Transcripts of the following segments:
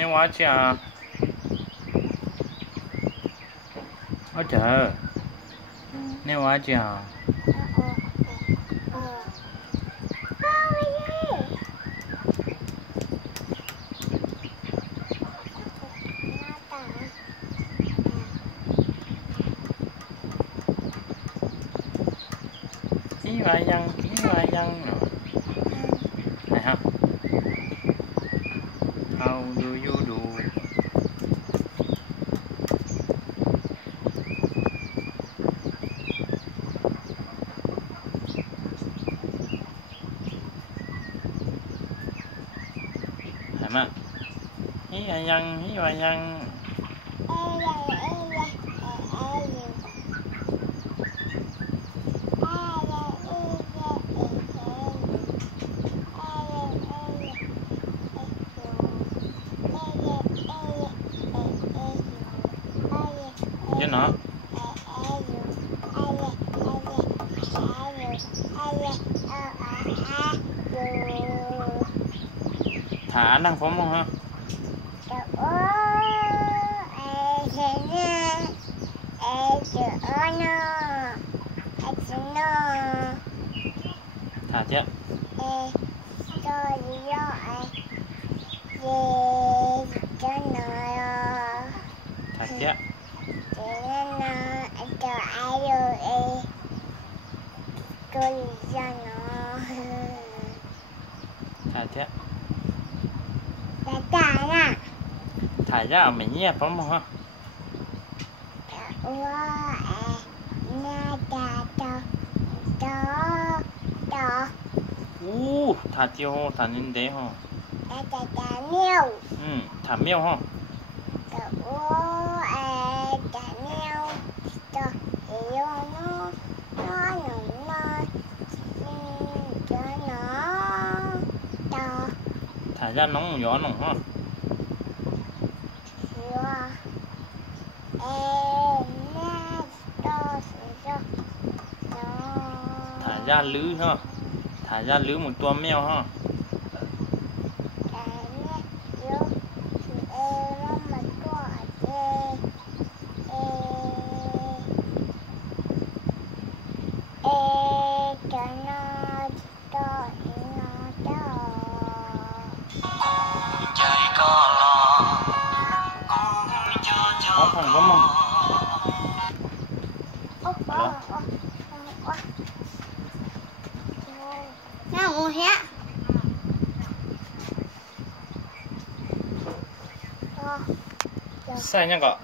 Nếu quá chà. Ôi trời. Nếu quá chà. Ý vài dân này ha. How do you do? Hả mà? Ý vài dân. Chứ nó thả đang phóng không ha? Thả chứ? Thả chứ? Thả chứ? Thả ra ở mình nhé phóng không ha? Thả chiêu thả nên đế hả? Thả miêu hả? Thả ra nóng gió nóng hả? Thả ra lứ ha. Thả ra lứ một tua mèo ha. Không có mong. Nào ngồi hả? Sai nha cậu.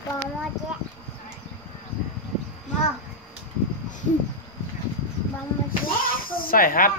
Sai hát.